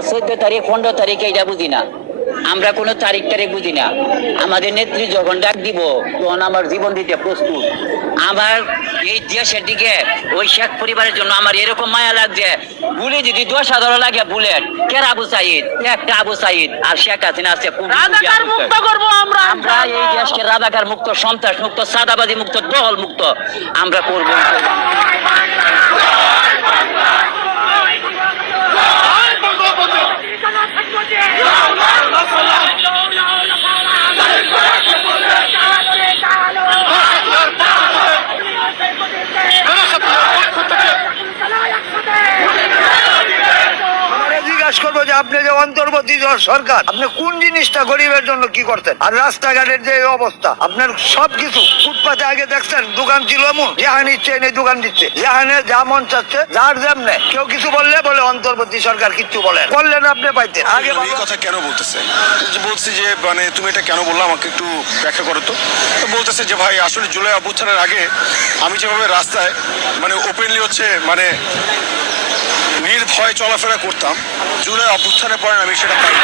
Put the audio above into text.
তারিখ পনেরো তারিখ এটা বুঝি না। আমরা কোনো তারিখ তারিখ বুঝি না। আমাদের নেত্রী যখন ডাক দিব তখন আমার জীবন দিতে প্রস্তুত। আমার এই দেশের দিকে ওই শেখ পরিবারের জন্য আমার এরকম মায়া লাগছে। গুলি যদি দশ হাজার লাগে বুলেট কের আবু সাইদ? একটা আবু সাইদ আর শেখ হাসিনা আছে মুক্ত। করব আমরা আমরা এই দেশকে রাজাকার মুক্ত সন্ত্রাস মুক্ত সাদাবাদী মুক্ত দহল মুক্ত আমরা করব। জিজ্ঞাসা করব যে আপনি যে অন্তর্বর্তী সরকার আপনি কোন জিনিসটা গরিবের জন্য কি করতেন? আর রাস্তাঘাটের যে অবস্থা আপনার সবকিছু। ফুটপাতে আগে দেখছেন দোকান ছিল এমন যেখানে ইচ্ছে এনে দোকান দিচ্ছে। যেখানে যা মন চাচ্ছে যার যেমনে কেউ কিছু বললে বলে অন্তর্বর্তী সরকার কিচ্ছু বলে বললেন আপনি পাইতেন। আগে এই কথা কেন বলতেছে বলছি যে মানে তুমি এটা কেন বললা আমাকে একটু ব্যাখ্যা করো তো। তো বলতেছে যে ভাই আসলে জুলাই অভ্যুত্থানের আগে আমি যেভাবে রাস্তায় মানে ওপেনলি হচ্ছে মানে নির্ভয় চলাফেরা করতাম। জুলাই অভ্যুত্থানের পরে আমি সেটা পাই